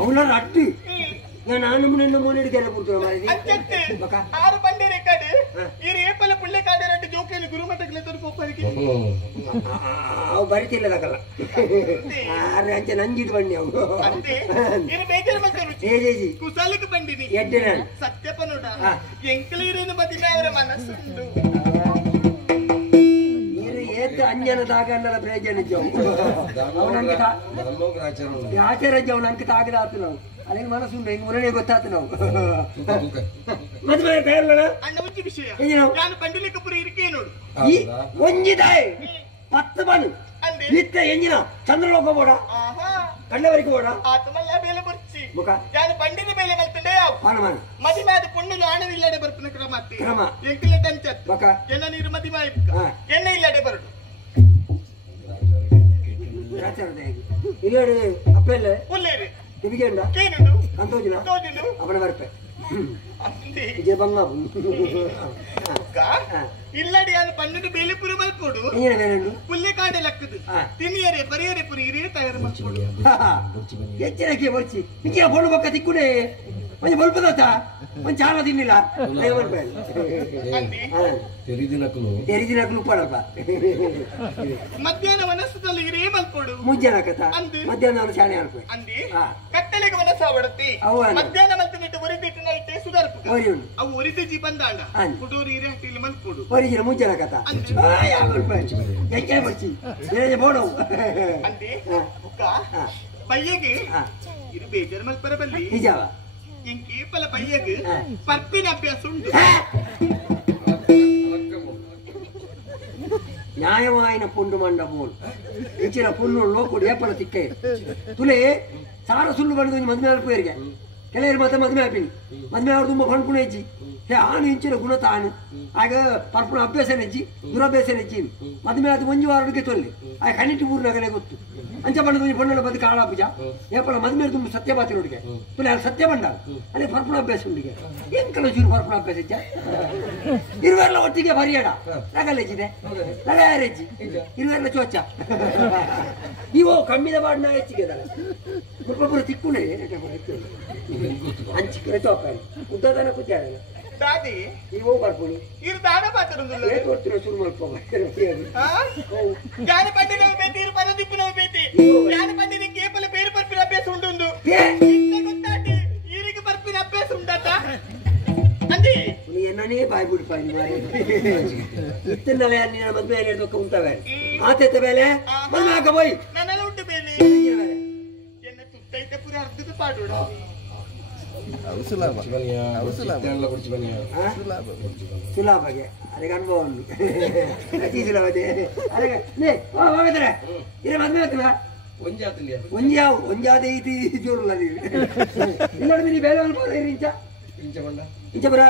ಅವನ ಅಟ್ಟಿ ನಾನು ನಿನ್ನ ಮೋನೆ ಕೆರೆ ಬಿಡ್ತೇವೆ ಮಾರಿ ಆರು ಬಂಡಿ ರೆಕಾರ್ಡ್ ಈ ರೇಪಲ ಪುಳ್ಳೆ ಕಾಡೆ ರೆಡ್ಡಿ ಜೋಕಿಯಲ್ಲಿ ಗುರುಮಠಕ್ಕೆ ತೋರಿಸೋಪ್ಪರಿಗೆ ಅವು ಬರಿತಿಲ್ಲದಕ್ಕಲ್ಲ ಆರು ಅಂಚೆ ನಂಜಿದ್ ಬನ್ನಿ ಅವು ಇದು ಬೇಜಾರು ಮಕ್ಕಳು ಏಜೇಜಿ ಕುಸಾಲಿಗೆ ಬಂದಿನಿ ಎಡ್ಡೆ ನಾನು ಸತ್ಯಪ್ಪ ನೋಡ ಎಂಕ್ಲೀರೇನು ಮದಿನ ಅವರ ಮನಸ್ಸುಂಡು ಏತು ಅಂಜನದಾಗ ಅನ್ನಲ್ಲ ಪ್ರಯೋಜನ ಆಚಾರ ಅವನು ಅಂಕ ತಾಗದ ಆತು ನಾವು ಅಲ್ಲಿಗೆ ಮನಸ್ಸುಂಡು ಹಿಂಗೆ ಮುರನೇ ಗೊತ್ತಾತು ನಾವು ಮದುವೆ ಬೇಡ ಅಣ್ಣ ಉಚ್ಚಿ ವಿಷಯ ನಾನು ಬಂಡಿಲಿಕ್ಕಪುರ ಇರಿಕೆ ನೋಡು ಈ ಒಂಜಿದಾಯ್ 10 ಬಣ್ಣು ಇತ್ತ ಎಂಜಿನ ಚಂದ್ರಲೋಕ ಬೋಡ ಕಣ್ಣವರಿಗೆ ಬೋಡ ಆತಮಲ್ಲ ಬೇಲೆ ಬರ್ಚಿ ಮುಖ ನಾನು ಬಂಡಿನ ಮೇಲೆ ಮಲ್ತಂಡೆ ಮಾನ ಮದಿಮೆ ಆದ ಪುಣ್ಣಲು ಆಣವಿಲ್ಲಡೆ ಬರ್ಪನ ಕ್ರಮ ಕ್ರಮ ಎಂಕಿಲೆ ಟಂಚತ್ ಮುಖ ಎನ್ನ ನೀರು ಮದಿಮೆ ಎಣ್ಣೆ ಇಲ್ಲಡೆ ಬರಡು ಇಲ್ಲಡೆ ಅಪ್ಪೆಲ್ಲ ಪುಲ್ಲೇರಿ ತಿವಿಗೆಂಡ ಕೇನುಡು ಅಂತೋಜಿನ ತೋಜಿನು ಅವನ ಬರ್ಪೆ ಅಂದಿ ಇದೇ ಬಂಗಾಬು ಇಲ್ಲಡಿ ನಾನು ಪನ್ನಡು ಬೇಲೆಪುರ ಮಲ್ಪೋಡು ಪುಲ್ಲೆ ಕಾಡೆ ಲಕ್ಕದು ತಿನಿಯರೆ ಪರಿಯರೆ ಪುರಿ ಹಿರಿಯ ತಯಾರು ಮಾಡ್ಕೊಡು ಹೆಚ್ಚಿನಕ್ಕೆ ಬರ್ಚಿ ನಿಜ ಬೋಳು ಬಕ್ಕ ತಿಕ್ಕುಡೆ ಒಂಜ ಬಲ್ಪದತ್ತ ಒಂದ್ ಚಾಲ ತಿನ್ನಿಲ್ಲ ತೆರಿದಿನಕ್ಕೂ ಪಡಲ್ಪ ಮಧ್ಯಾಹ್ನ ವನಸ್ಸದಲ್ಲಿ ಹಿರಿಯ ಮಲ್ಪೋಡು ಮುಂಜಾನ ಕಥ ಮಧ್ಯಾಹ್ನ ಅವನು ಶಾಣೆ ಅನ್ಕೊ ಅಂದಿ ಕತ್ತಲೆಗೆ ವನಸ್ಸ ಹೊಡತಿ ಮಧ್ಯಾಹ್ನ ಮಲ್ತನಿಟ್ಟು ಒರಿದಿಟ್ಟು ನೈಟೆ ಸುಧಾರ್ಪು ಅವು ಒರಿದಿಜಿ ಬಂದಾಂಡ ಹುಡೂರು ಹಿರಿಯ ಹಟ್ಟಿಲಿ ಮಲ್ಪೋಡು ಒರಿಜಿನ ಮುಂಜಾನ ಕಥ ಹೆಂಗೆ ಬರ್ಚಿ ಬೋಡು ಅಂದಿ ಪಯ್ಯಗೆ ಇದು ಬೇಜಾರು ಮಲ್ಪರ ಬಲ್ಲಿ ನಿಜವ ಇಂಕೇಪಲ ಪಯ್ಯಗೆ ಪರ್ಪಿನ ಅಭ್ಯಾಸ ಉಂಟು ನ್ಯಾಯವಾಯಿನ ಪುಂಡು ಮಂಡ ಬೋಳು ಇಚ್ಚಿನ ಪುಣ್ಣು ಲೋಕುಡು ಏಪಲ ತಿಕ್ಕೆ ತುಲೆ ಸಾರ ಸುಳ್ಳು ಬಂದು ಮದ್ಮೆ ಅಲ್ಪೇರಿಗೆ ಕೆಲವರು ಮತ್ತೆ ಮದ್ಮೆ ಹಾಪಿನಿ ಮದ್ಮೆ ಅವ್ರು ತುಂಬ ಪಣ್ಪುಣ ಹೆಜ್ಜಿ ಆನು ಇಂಚಿನ ಗುಣ ತಾನು ಆಗ ಪರ್ಪುಣ ಅಭ್ಯಾಸ ನೆಜ್ಜಿ ದುರಭ್ಯಾಸ ನೆಜ್ಜಿ ಮದ್ಮೆ ಅದು ಮಂಜು ವಾರಡಿಗೆ ತೊಲ್ಲಿ ಆಗ ಕಣಿಟಿ ಊರಿನಾಗಲೇ ಗೊತ್ತು ಅಂಚ ಬಣ್ಣದ ಪಣ್ಣನ ಬದು ಕಾಳ ಪೂಜ ಏಪಲ ಮದ್ಮೆ ತುಂಬ ಸತ್ಯ ಬಾತಿ ನೋಡಿಗೆ ತುಲೆ ಅಲ್ಲಿ ಸತ್ಯ ಬಂಡ ಅಲ್ಲಿ ಪರ್ಪುಣ ಅಭ್ಯಾಸ ಉಂಡಿಗೆ ಏನ್ ಕಲ ಚೂರು ಪರ್ಪುಣ ಅಭ್ಯಾಸ ಇಚ್ಚ ಇರುವೆಲ್ಲ ಒಟ್ಟಿಗೆ ಬರಿಯಡ ನಗಲೆಜ್ಜಿದೆ ನಗ ಯಾರೆಜ್ಜಿ ಇರುವೆಲ್ಲ ಚೋಚ ನೀವು ಕಮ್ಮಿದ ಬಾಡ್ನ ಹೆಚ್ಚಿಗೆ ಪುರ ತಿಕ್ಕುಣೆ ಅಂಚಿಕೆ ತೋಪ ಉದ್ದದನ ಕುದ್ದಾರ ದಾದಿ ನೀವು ಬರ್ಬೋದು ಇರು ದಾದ ಪಾತ್ರೊಂದಿಲ್ಲ ತೋರ್ತಿರೋ ಶುರು ಮಾಡ್ಕೋಬೇಕು ಜ್ಞಾನ ಪಂಡಿತ ಬೇತಿ ಇರು ಪರದಿಪ್ಪುನ ಬೇತಿ ಜ್ಞಾನ ಪಂಡಿತ ಕೇಪಲ ಬೇರೆ ಬರ್ಪಿನ ಅಭ್ಯಾಸ ಉಂಟು ಗೊತ್ತಾಟಿ ಈರಿಗೆ ಬರ್ಪಿನ ಅಭ್ಯಾಸ ಉಂಟಾತ ಅಂದಿ ಎಣ್ಣನೇ ಬಾಯ್ ಬಿಡ್ಪಾಯಿ ಇತ್ತನಲ್ಲ ನಿನ್ನ ಮದ್ವೆ ಹೇಳಿದಕ್ಕೆ ಉಂಟವೆ ಆತೈತೆ ಬೇಲೆ ಮದ್ವೆ ಹಾಕ ಬೋಯ್ ನನ್ನೆಲ್ಲ ಉಂಟು ಬೇಲಿ ಎನ್ನ ತುಟ್ಟೈತೆ ಪುರ ಅರ್ಧದ ಪಾಡೋಡ ಸುಲಾಭಗೆ ಅದಕ್ಕೆ ಅನುಭವ ಉಂಟು ಸುಲಭತೆ ಅದಕ್ಕೆ ಹೋಗಿದ್ರೆ ಇರ ಮದ್ವೆ ಆಗ್ತದ ಒಂಜಾದ ಐತಿ ಜೋರುಲ್ಲ ನೀವು ಇಲ್ಲ ನೀವು ಬೇರೆ ಅನ್ಬೋದು ಇಂಚ ಇಂಚ ಬರ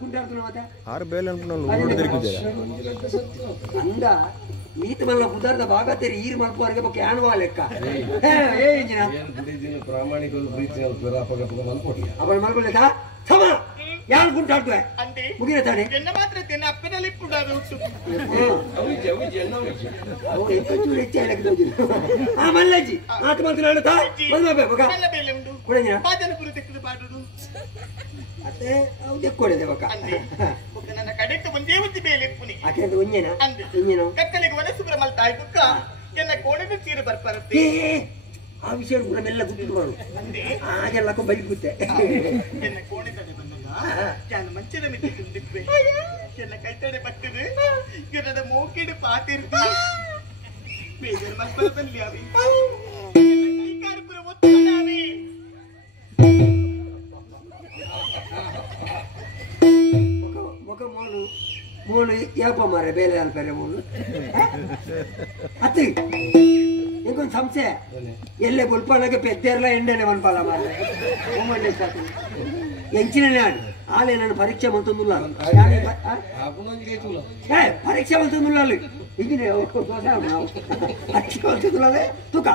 ಕುಂಟಾಡ್ತು ಮತ್ತೆ ಅಂದ ಈತ ಮಲ್ಲ ಪುದಾರ್ದ ಭಾಗ ತೆರಿ ಈರು ಮಲ್ಪವರೆಗೆ ಬಗ್ಗೆ ಆಣುವ ಲೆಕ್ಕ ಅವಳ ಮಲ್ಕೊಳ್ಳ ಸಮ ಯಾರು ಕುಂಟಾಡ್ತವೆ ಮುಗಿನ ತಾನೆ ಅಪ್ಪನಲ್ಲಿ ಮಲ್ಲಜ್ಜಿ ಆತ ಮಾತನಾಡುತ್ತಾ ಅದೇ ಕೊಡದೆ ಬಕ್ಕ ನನ್ನ ಕಡೆಗೆ ಒಂದೇ ಒಂದು ಬೇಲೆ ಪುನಿ ಆಕೆ ಒಂಜೇನ ಇಂಜಿನ ಕತ್ತಲಿಗೆ ವನಸುಬ್ರ ಮಲ್ತಾಯಿ ಬುಕ್ಕ ಎನ್ನ ಕೋಣದ ಚೀರು ಬರ್ಪರತ್ತೆ ಆ ವಿಷಯ ಕೂಡ ಮೆಲ್ಲ ಗುಟ್ಟು ಮಾಡು ಹಾಗೆಲ್ಲ ಬಲಿ ಕೂತೆ ಎನ್ನ ಕೋಣೆ ತಡೆ ಬಂದಾಗ ನಾನು ಮಂಚದ ಮಿತಿ ತಿಂದಿದ್ದೆ ಎನ್ನ ಕೈ ತಡೆ ಬರ್ತದೆ ಎನ್ನದ ಮೋಕಿಡು ಪಾತಿರ್ತಿ ಬೇಜಾರು ಮಕ್ಕಳ ಬಲ್ಲಿ ಅವಿ ಕೈಕಾರಪುರ ಒತ್ತಡಾವಿ ಮುಖ ಮೋನು ಮೋನು ಯಾಪ ಮಾರೆ ಬೇಲೆ ಅಲ್ಪರೆ ಮೋನು ಅತ್ತಿ ఇంకొంచెం సంశయ ఎల్లే బుల్పాలకి పెద్దర్లా ఎండనే వనపాల మారే ఓమండి సాకు ఎంచినాడు ఆలే నన్ను పరీక్ష మంతుందులా పరీక్ష మంతుందులాలు ఇంజినే పరీక్ష మంతుందులాలే తుక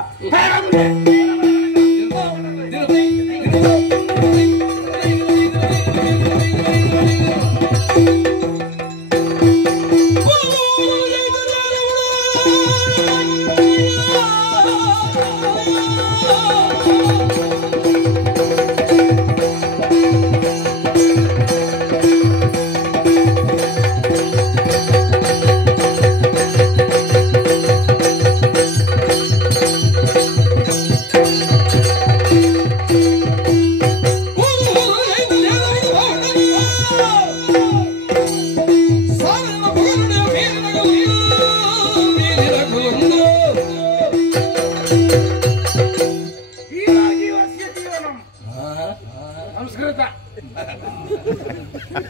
ಸಂಸ್ಕೃತ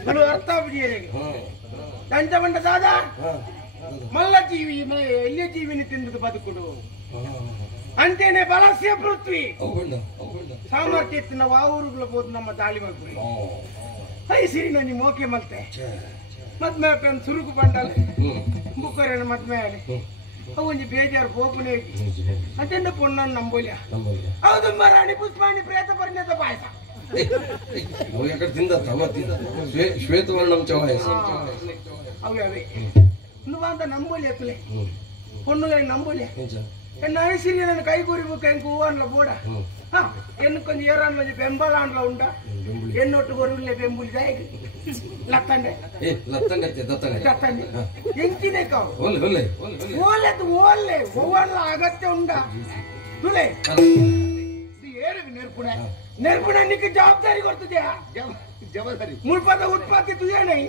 ತುಳು ಅರ್ಥ ಬಿಡಿಯರಿಗೆ ದಂಚ ಬಂಡ ದಾದ ಮಲ್ಲ ಜೀವಿ ಎಲ್ಲಿಯ ಜೀವಿನಿ ತಿಂದದ್ದು ಬದುಕುಡು ಅಂತೇನೆ ಬಲಸ್ಯ ಪೃಥ್ವಿ ಸಾಮರ್ಥ್ಯ ಇತ್ತು ನಾವು ಆ ಊರುಗಳು ಬೋದು ನಮ್ಮ ದಾಳಿ ಮಾಡ್ಬಿಡಿ ಐ ಸಿರಿ ನಾನು ಮೋಕೆ ಮಲ್ತೆ ಮದ್ಮೆ ಪೆನ್ ಸುರುಕು ಬಂಡಲ್ ಬುಕ್ಕರೇನ ಮದ್ಮೆ ಆಲಿ ಅವೊಂದು ಬೇಜಾರು ಪೋಪುನೇ ಅದೇನ ಪೊಣ್ಣನ್ನು ನಂಬೋಲ್ಯ ಹೌದು ಮರಾಣಿ ಪುಷ್ಪಾಣಿ ಪ್ರೇತ ಪರಿಣತ ಪಾಯಸ ಶ್ವೇತವರ್ಣಂ ಚವಾಯಸ ಅವೇ ಅವೇ నువ్వు అంత నమ్మలేపులే పొన్నుగా నమ్మలే నైసిరి నన్ను కైకూరిబుక్ ఎంకు ఊవన్లో పోడా ఎన్ను కొంచెం ఏరాన్లో పెంబలాండ్లో ఉంటా ఎన్నొట్టు గొర్రెలే పెంబులు జాయ్ ಲತ್ತಂಡೆ ಎಂಕಿನೇ ಕಾವು ಓಲೆ ಓವನ್ಲ ಅಗತ್ಯ ಉಂಡ ತುಲೆ ಏರಿಗೆ ನೆರ್ಪುಣ ನಿಕ್ಕೆ ಜವಾಬ್ದಾರಿ ಕೊಡ್ತದೆ ಮುಳ್ಪದ ಉತ್ಪತ್ತಿ ತುಯೇನೈ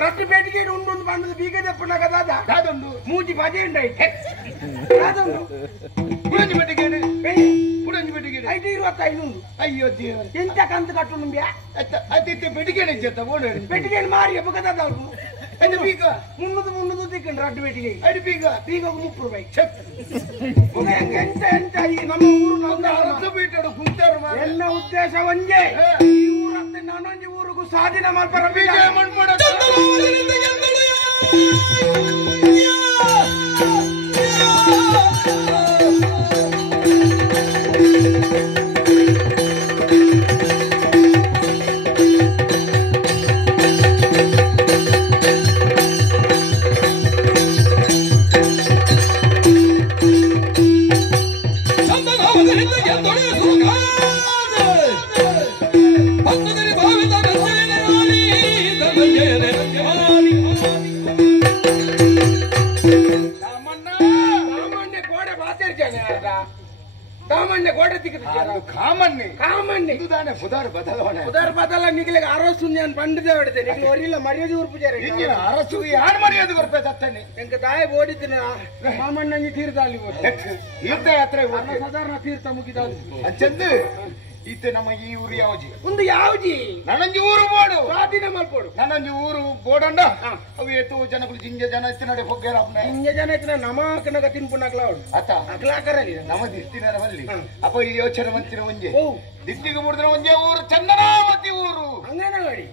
ರಟ್ಟಿ ಪೇಟಿಗೆ ಉಂಡು ಬಂದದು ಬೀಗ ತೆಪ್ಪುನ ಕದಾದ ಅದೊಂದು ಮೂಜಿ ಬಜೆ ಉಂಡೈ ಅದೊಂದು ಪುಡಂಜಿ ಪೆಟ್ಟಿಗೆ ಪುಡಂಜಿ ಪೆಟ್ಟಿಗೆ 525 ಉಂಡು ಅಯ್ಯೋ ದೇವ ಎಂತ ಕಂತು ಕಟ್ಟು ನುಂಬ್ಯಾ ಅತ್ತಿತ್ತೆ ಪೆಟ್ಟಿಗೆ ಜೊತೆ ಓಡ ಪೆಟ್ಟಿಗೆ ಮಾರಿ ಬಗದಾದ ಅವರು ಎಂತ ಬೀಗ ಮುನ್ನದು ತಿಕ್ಕಂಡ್ರೆ ರಟ್ಟಿ ಪೆಟ್ಟಿಗೆ ಅಡಿ ಬೀಗ 30 ರೂಪಾಯಿ ಎಂತ ಎಂತ ಈ ನಮ್ಮ ಊರು ನಮ್ಮ ರಸ ಬೀಟಡು ಕುಂತಾರು ಎಲ್ಲ ಉದ್ದೇಶ ಒಂದೇ ನಾನೊಂದು ಊರಿಗೂ ಸಾಧನೆ ಮಾಡ್ಬಾರ ನಿಗಲಿಗೆ ಅರಸು ಪಂಡಿತ ಹೊಡೆದೆ ನಿಗಲು ಒರಿಲ್ಲ ಮರ್ಯಾದೆ ಉರ್ಪುಜಾರೆ ಅರಸು ಯಾರು ಮರ್ಯಾದೆ ಕೊಡ್ಬೇಕತ್ತನೆ ಎಂಕ ದಾಯ ಓಡಿದ್ನ ಮಾಮಣ್ಣಂಗಿ ತೀರ್ಥ ಅಲ್ಲಿ ತೀರ್ಥಯಾತ್ರೆ ಸಾಧಾರಣ ತೀರ್ಥ ಮುಗಿದ ಚಂದ ಇತ್ತೆ ನಮ್ಮ ಈ ಊರು ಯಾವಜಿ ಒಂದು ಯಾವಜಿ ನನ್ನಂಜಿ ಊರು ಬೋಡು ಸ್ವಾಧೀನ ಮಲ್ಪೋಡು ನನ್ನಂಜಿ ಊರು ಬೋಡಂಡ ಅವು ಎತ್ತು ಜನಗಳು ಜಿಂಜ ಜನ ಇತ್ತು ನಡೆ ಹೋಗ್ಯಾರ ಜಿಂಜ ಜನ ಇತ್ತು ನಮಕನಗ ತಿನ್ಪುನಕ್ಲ ಅವಳು ಅತ್ತ ಅಕ್ಲಾಕರಲಿ ನಮ್ಮ ದಿಸ್ತಿನರ ಬಲ್ಲಿ ಅಪ್ಪ ಈ ಯೋಚನೆ ಮಂತಿನ ಒಂಜೆ ದಿಟ್ಟಿಗೆ ಮುಡಿದ್ರೆ ಒಂಜೆ ಊರು ಚಂದನಾವತಿ ಊರು ಅಂಗನವಾಡಿ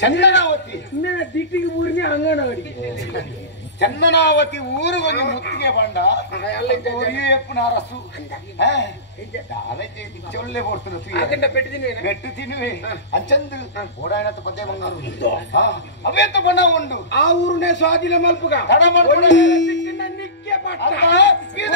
ಚಂದನಾವತಿ ದಿಟ್ಟಿಗೆ ಊರಿನ ಅಂಗನವಾಡಿ ಚಂದನಾವತಿ ಊರು ಒಂದು ಮುತ್ತಿಗೆ ಬಂಡ ಎಪ್ಪನ ಅರಸು ಒಳ್ಳೆ ಕೊಡ್ತದೆ ಪೆಟ್ಟು ತಿನ್ನುವೆ ಅಂಚಂದು ಓಡಾಡತ್ತ ಪದ್ಯ ಬಂಗಾರು ಅವೇಂತ ಬಣ್ಣ ಉಂಡು ಆ ಊರುನೇ ಸ್ವಾಧೀನ ಮಲ್ಪುಗ ನಿಕ್ಕೆ ಏ